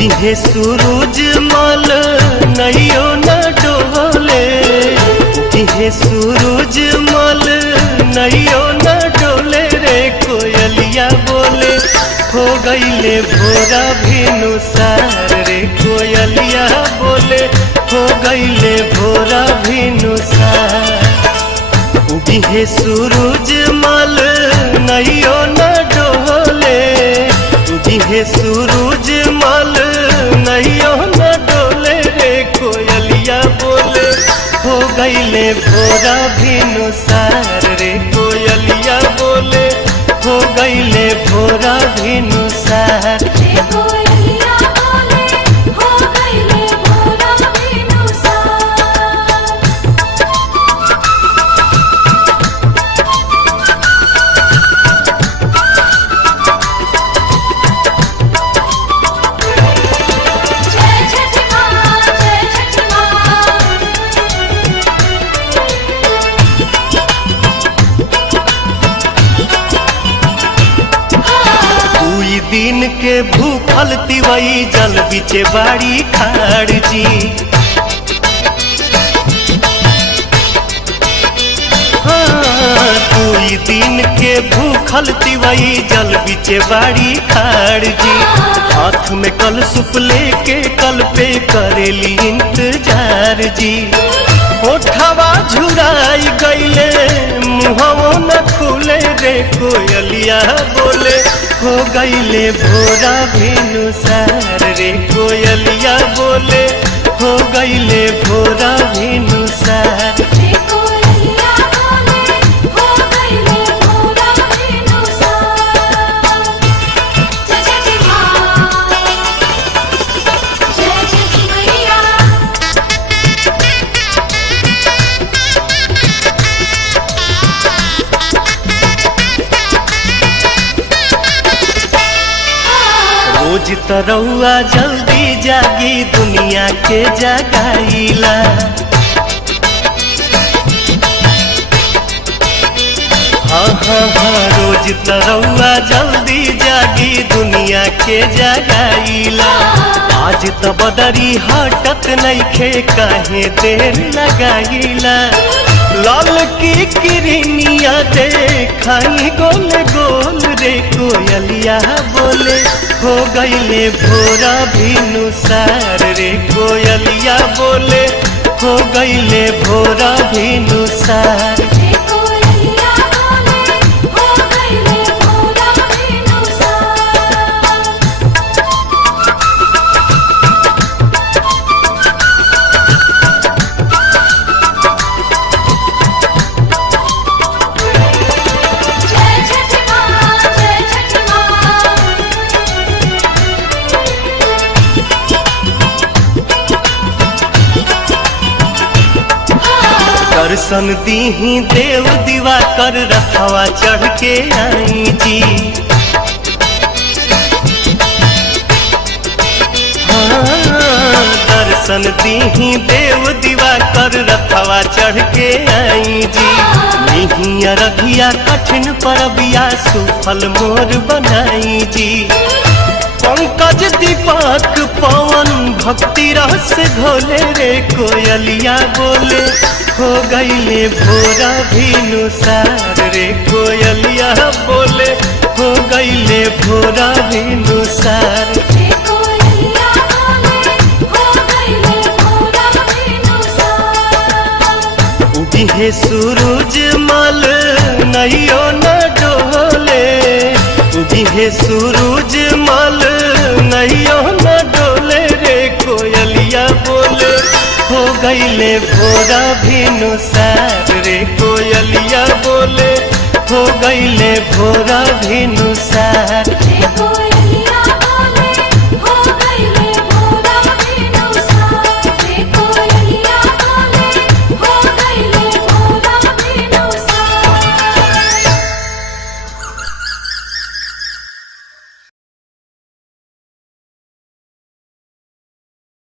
उगिहे सूरज मल नैयो न डोले, उगिहे सूरज मल नैयो न डोले रे कोयलिया बोले हो गईले भोरा भिनुसार रे कोयलिया बोले हो गईले भोरा भिनुसार। उगिहे सूरज मल नैयो न डोले, उगिहे सूरज मल नैयो न डोले रे कोयलिया बोले हो गईले भोरा भिनुसार रे कोयलिया बोले हो गईले भोरा भिनुसार। दिन के भूखल तिवई जल बिचे बाड़ी खाड़ जी, हाँ दुई दिन के भूखल तिवई जल बिचे बाड़ी खाड़ जी। हाथ में कल सुप लेके कल पे करेली इंतजार जी। ओठवा झुराई गईले मुहवो न खुले रे कोयलिया बोले हो गईले भोरा भिनुसार रे कोयलिया बोले हो गईले भोरा भिनुसार। रोज तरौआ जल्दी जागी दुनिया के जगाईला, हाँ हाँ हाँ रोज तरौआ जल्दी जागी दुनिया के जगाईला। आज त बदरी हटत नइखे काहे देर लगाईला। लाल की किरनिया देखाई गोल गोल रे कोयलिया बोले हो गईले भोरा भिनुसार रे कोयलिया बोले हो गईले भोरा भिनुसार। दर्शन दीही देव दीवा कर रखवा चढ़ के आई जी, हाँ दर्शन दीही देव दीवा कर रखवा चढ़ के आई जी। नहीं रघिया कठिन परबिया सुफल मोर बनाई जी। पंकज दीपक पवन भक्ति रस घोले रे कोयलिया बोले हो गईले भोरा भिनुसार रे कोयलिया बोले हो गईले भोरा भिनुसार। उगिहे सूरज मल नैयो न डोले, उगिहे सूरज मल नैयो न डोले रे कोयलिया बोले हो गईले भोरा भिनुसार रे कोयलिया बोले हो गईले भोरा भिनुसार।